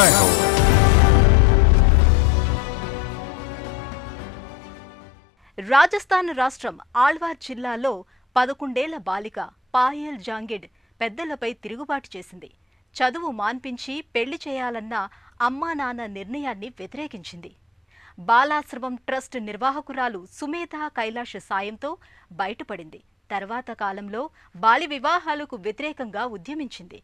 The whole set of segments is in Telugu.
जय हो। రాజస్థాన్ రాష్ట్రం ఆళ్వార్ జిల్లాలో 11 బాలిక పాయల్ జాంగిడ్ పెద్దలపై తిరుగుబాటు చేసింది. చదువు మాన్పించి పెళ్లి చేయాలన్న అమ్మా నాన్న నిర్ణయాన్ని వ్యతిరేకించింది. బాలాశ్రమం ట్రస్ట్ నిర్వాహకురాలు సుమేధా కైలాష్ సాయంతో బయటపడింది. తర్వాత కాలంలో బాల్య వివాహాలకు వ్యతిరేకంగా ఉద్యమించింది.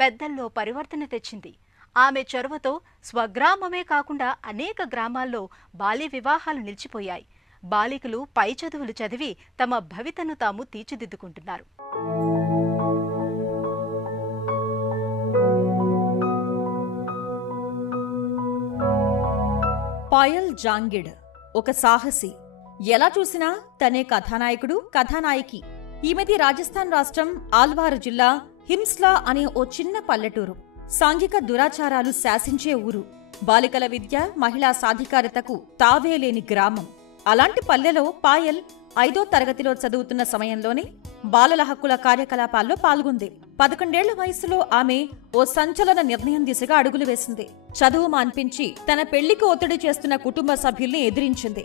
పెద్దల్లో పరివర్తన తెచ్చింది. ఆమె చొరవతో స్వగ్రామమే కాకుండా అనేక గ్రామాల్లో బాల్య వివాహాలు నిలిచిపోయాయి. బాలికలు పై చదువులు చదివి తమ భవితను తాము తీర్చిదిద్దుకుంటున్నారు. పాయల్ జాంగిడ్ ఒక సాహసి. ఎలా చూసినా తనే కథానాయకుడు, కథానాయకి. ఈమెది రాజస్థాన్ రాష్ట్రం ఆల్వార్ జిల్లా హిమ్స్లా అనే ఓ చిన్న పల్లెటూరు. సాంఘిక దురాచారాలు శాసించే ఊరు. బాలికల విద్య, మహిళా సాధికారతకు తావేలేని గ్రామం. అలాంటి పల్లెలో పాయల్ 5వ తరగతిలో చదువుతున్న సమయంలోనే బాలల హక్కుల కార్యకలాపాల్లో పాల్గొంది. 11 వయసులో ఆమె ఓ సంచలన నిర్ణయం దిశగా అడుగులు వేసింది. చదువు మాన్పించి తన పెళ్లికి ఒత్తిడి చేస్తున్న కుటుంబ సభ్యుల్ని ఎదిరించింది.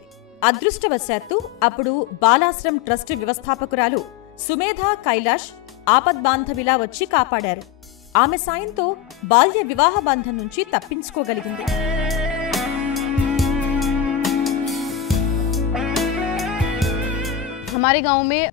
అదృష్టవశాత్తు అప్పుడు బాలాశ్రమ్ ట్రస్ట్ వ్యవస్థాపకురాలు సుమేధా కైలాష్ ఆపద్బాంధవిలా వచ్చి కాపాడారు. ఆమె సాయంతో బాల్య వివాహ బంధం నుంచి తప్పించుకోగలిగింది.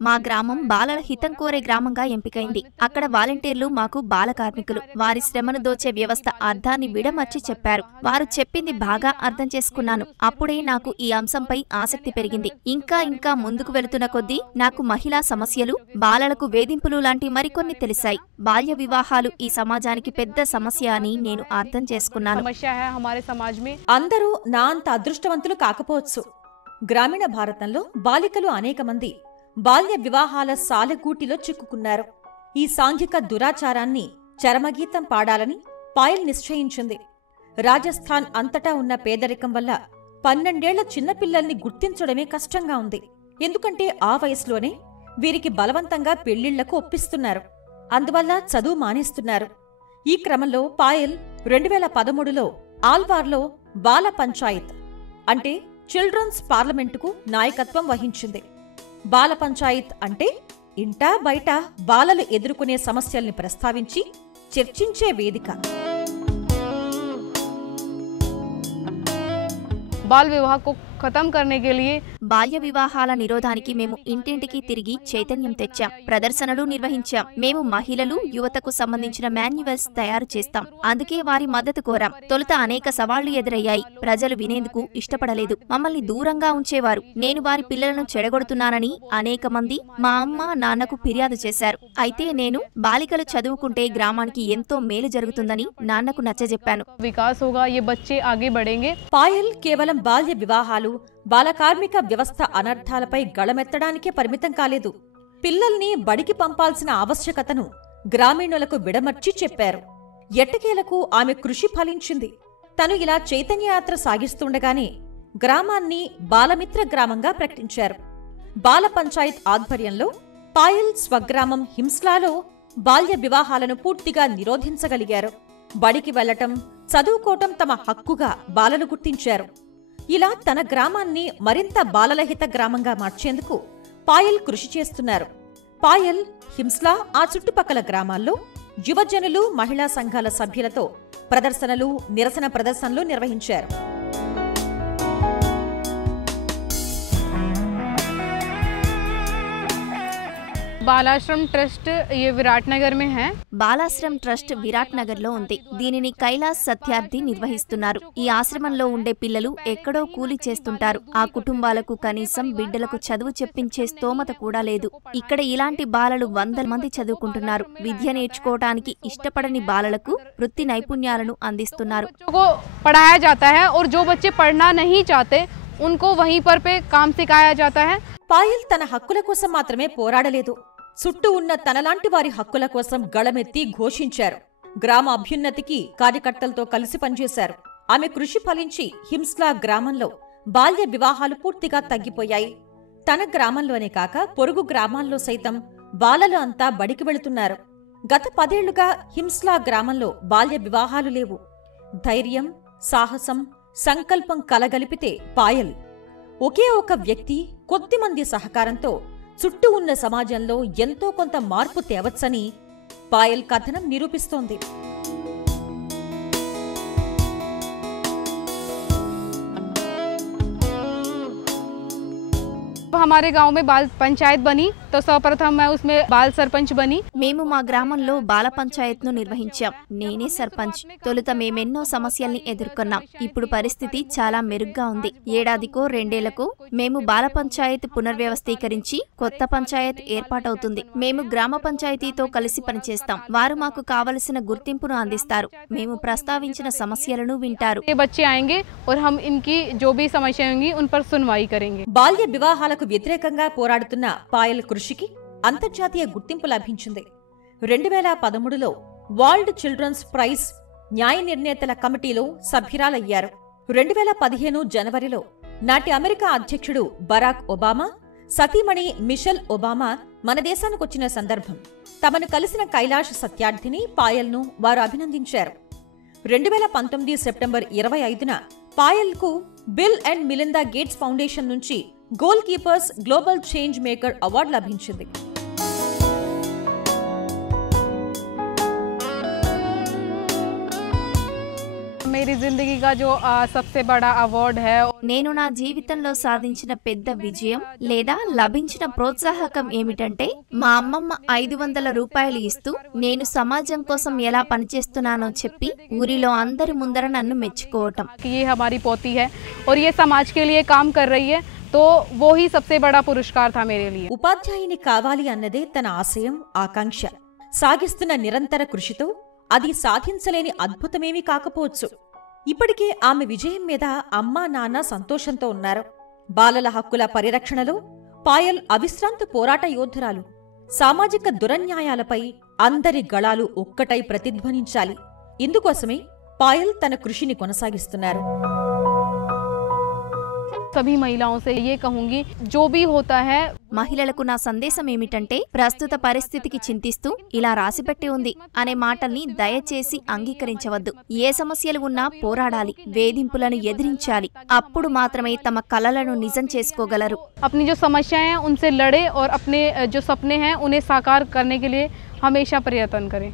మా గ్రామం బాలల హితం కోరే గ్రామంగా ఎంపికైంది. అక్కడ వాలంటీర్లు మాకు బాల కార్మికులు. వారి శ్రమను దోచే వ్యవస్థ అర్థాన్ని విడమర్చి చెప్పారు. వారు చెప్పింది బాగా అర్థం చేసుకున్నాను. అప్పుడే నాకు ఈ అంశంపై ఆసక్తి పెరిగింది. ఇంకా ఇంకా ముందుకు వెళుతున్న కొద్దీ నాకు మహిళా సమస్యలు, బాలలకు వేధింపులు లాంటి మరికొన్ని తెలిసాయి. బాల్య వివాహాలు ఈ సమాజానికి పెద్ద సమస్య అని నేను అర్థం చేసుకున్నాను. అందరూ నా అంత అదృష్టవంతులు కాకపోవచ్చు. గ్రామీణ భారతంలో బాలికలు అనేక మంది బాల్య వివాహాల సాలెగూటిలో చిక్కుకున్నారు. ఈ సాంఘిక దురాచారాన్ని చరమగీతం పాడాలని పాయల్ నిశ్చయించింది. రాజస్థాన్ అంతటా ఉన్న పేదరికం వల్ల 12 ఏళ్ల చిన్నపిల్లల్ని గుర్తించడమే కష్టంగా ఉంది. ఎందుకంటే ఆ వయసులోనే వీరికి బలవంతంగా పెళ్లిళ్లకు ఒప్పిస్తున్నారు. అందువల్ల చదువు మానేస్తున్నారు. ఈ క్రమంలో పాయల్ 2013లో ఆల్వార్లో బాల పంచాయత్ అంటే చిల్డ్రన్స్ పార్లమెంటుకు నాయకత్వం వహించింది. బాల పంచాయత్ అంటే ఇంటా బయట బాలలు ఎదుర్కొనే సమస్యల్ని ప్రస్తావించి చర్చించే వేదిక. బాల్ వివాహ को खत्म करने के लिए బాల్య వివాహాల నిరోధానికి మేము ఇంటింటికి తిరిగి చైతన్యం తెచ్చాం. ప్రదర్శనలు నిర్వహించాం. మేము మహిళలు, యువతకు సంబంధించిన మాన్యువల్స్ తయారు చేస్తాం. అందుకే వారి మద్దతు కోరాం. తొలుత అనేక సవాళ్లు ఎదురయ్యాయి. ప్రజలు వినేందుకు ఇష్టపడలేదు. మమ్మల్ని దూరంగా ఉంచేవారు. నేను వారి పిల్లలను చెడగొడుతున్నానని అనేక మంది మా అమ్మ, నాన్నకు ఫిర్యాదు చేశారు. అయితే నేను బాలికలు చదువుకుంటే గ్రామానికి ఎంతో మేలు జరుగుతుందని నాన్నకు నచ్చజెప్పాను. వికాస్ హోగా, యే బచ్చే ఆగే బడేంగే. పాయల్ కేవలం బాల్య వివాహాలు, బాలకార్మిక వ్యవస్థ అనర్థాలపై గళమెత్తడానికే పరిమితం కాలేదు. పిల్లల్ని బడికి పంపాల్సిన ఆవశ్యకతను గ్రామీణులకు విడమర్చి చెప్పారు. ఎట్టకేలకు ఆమె కృషి ఫలించింది. తను ఇలా చైతన్యయాత్ర సాగిస్తుండగానే గ్రామాన్ని బాలమిత్ర గ్రామంగా ప్రకటించారు. బాల పంచాయత్ ఆధ్వర్యంలో పాయల్ స్వగ్రామం హిమ్స్లాలో బాల్య వివాహాలను పూర్తిగా నిరోధించగలిగారు. బడికి వెళ్లటం, చదువుకోవటం తమ హక్కుగా బాలలు గుర్తించారు. ఇలా తన గ్రామాన్ని మరింత బాలలహిత గ్రామంగా మార్చేందుకు పాయల్ కృషి చేస్తున్నారు. పాయల్ హిమ్స్లా, ఆ చుట్టుపక్కల గ్రామాల్లో యువజనులు, మహిళా సంఘాల సభ్యులతో ప్రదర్శనలు, నిరసన ప్రదర్శనలు నిర్వహించారు. బాలాశ్రమ్ ట్రస్ట్ ये విరాట్నగర్ में है. బాలాశ్రమ్ ట్రస్ట్ విరాట్నగర్ లో ఉంది. దీనిని కైలాస్ సత్యార్థి నిర్వహిస్తున్నారు. ఈ ఆశ్రమంలో ఉండే పిల్లలు ఎక్కడో కూలి చేస్తుంటారు. ఆ కుటుంబాలకు కనీసం బిడ్డలకు చదువు చెప్పించే స్తోమత కూడా లేదు. ఇక్కడ ఇలాంటి బాలలు 100 మంది చదువుకుంటున్నారు. విద్య నేర్చుకోవడానికి ఇష్టపడని బాలలకు వృత్తి నైపుణ్యాలను అందిస్తున్నారు. పढ़ाया जाता है और जो बच्चे पढ़ना नहीं चाहते उनको वहीं पर पे काम सिखाया जाता है. పాయల్ తన హక్కుల కోసం మాత్రమే పోరాడలేదు. చుట్టూ ఉన్న తనలాంటి వారి హక్కుల కోసం గళమెత్తి ఘోషించారు. గ్రామ అభ్యున్నతికి కార్యకర్తలతో కలిసి పనిచేశారు. ఆమె కృషి ఫలించి హిమ్స్లా గ్రామంలో బాల్య వివాహాలు పూర్తిగా తగ్గిపోయాయి. తన గ్రామంలోనే కాక పొరుగు గ్రామాల్లో సైతం బాలలు అంతా బడికి వెళుతున్నారు. గత 10 ఏళ్లుగా హిమ్స్లా గ్రామంలో బాల్య వివాహాలు లేవు. ధైర్యం, సాహసం, సంకల్పం కలగలిపితే పాయల్. ఒకే ఒక వ్యక్తి, కొద్దిమంది సహకారంతో చుట్టూ ఉన్న సమాజంలో ఎంతో కొంత మార్పు తేవచ్చని పాయల్ కథనం నిరూపిస్తోంది. हमारे गांव में बाल पंचायत बनी तो सर्वप्रथम मैं उसमें बाल सरपंच बनी. మేము మా గ్రామంలో బాల పంచాయత్ను నిర్వహించాం. నేనే సర్పంచ్. తొలుత మేమెన్నో సమస్యల్ని ఎదుర్కొన్నాం. ఇప్పుడు పరిస్థితి చాలా మెరుగ్గా ఉంది. ఏడాదికో రెండేళ్లకు మేము బాల పంచాయత్ పునర్వ్యవస్థీకరించి కొత్త పంచాయత్ ఏర్పాటవుతుంది. మేము గ్రామ పంచాయతీతో కలిసి పనిచేస్తాం. వారు మాకు కావలసిన గుర్తింపును అందిస్తారు. మేము ప్రస్తావించిన సమస్యలను వింటారు. बच्चे आएंगे और हम इनकी जो भी समस्याएं होंगी उन पर सुनवाई करेंगे. బాల్య వివాహాలకు వ్యతిరేకంగా పోరాడుతున్న పాయల్ కృషికి అంతర్జాతీయ గుర్తింపు లభించింది. 2013లో వరల్డ్ చిల్డ్రన్స్ ప్రైజ్ న్యాయ నిర్ణేతల కమిటీలో సభ్యురాలయ్యారు. 2015 జనవరిలో నాటి అమెరికా అధ్యక్షుడు బరాక్ ఒబామా సతీమణి మిషెల్ ఒబామా మన దేశానికొచ్చిన సందర్భం తమను కలిసిన కైలాష్ సత్యార్థిని పాయల్ను వారు అభినందించారు. 2019 సెప్టెంబర్ 25న పాయల్కు Bill and Melinda Gates Foundation నుంచి goal keepers global change maker award లభించింది. मेरी जिंदगी का जो सबसे बड़ा अवार्ड है. నేను నా జీవితంలో సాధించిన పెద్ద విజయం లేదా లభించిన ప్రోత్సాహకం ఏమిటంటే మా అమ్మమ్మ 500 రూపాయలు ఇస్తూ నేను సమాజం కోసం ఎలా పనిచేస్తున్నానో చెప్పి ఊరిలో అందరి ముందర నన్ను మెచ్చుకోవటం. ये हमारी पोती है और ये समाज के लिए काम कर रही है तो वो ही सबसे बड़ा पुरस्कार था मेरे लिए. ఉపాధ్యాయుని కావాలి అన్నదే తన ఆశయం, ఆకాంక్ష. సాగిస్తున్న నిరంతర కృషితో అది సాధించలేని అద్భుతమేమీ కాకపోవచ్చు. ఇప్పటికే ఆమె విజయం మీద అమ్మా నాన్న సంతోషంతో ఉన్నారు. బాలల హక్కుల పరిరక్షణలో పాయల్ అవిశ్రాంత పోరాట యోధురాలు. సామాజిక దురన్యాయాలపై అందరి గళాలు ఒక్కటై ప్రతిధ్వనించాలి. ఇందుకోసమే పాయల్ తన కృషిని కొనసాగిస్తున్నారు. सभी महिलाओं से ये कहूंगी जो भी होता है. మహిళలకు నా సందేశం ఏమిటంటే ప్రస్తుత పరిస్థితికి చింతిస్తూ ఇలా రాసిపెట్టి ఉంది అనే మాటల్ని దయచేసి అంగీకరించవద్దు. ఏ సమస్యలు ఉన్నా పోరాడాలి, వేధింపులను ఎదిరించాలి. అప్పుడు మాత్రమే తమ కలలను నిజం చేసుకోగలరు. अपनी जो समस्याएं हैं उनसे लड़े और अपने जो सपने हैं उन्हें साकार करने के लिए हमेशा प्रयत्न करें.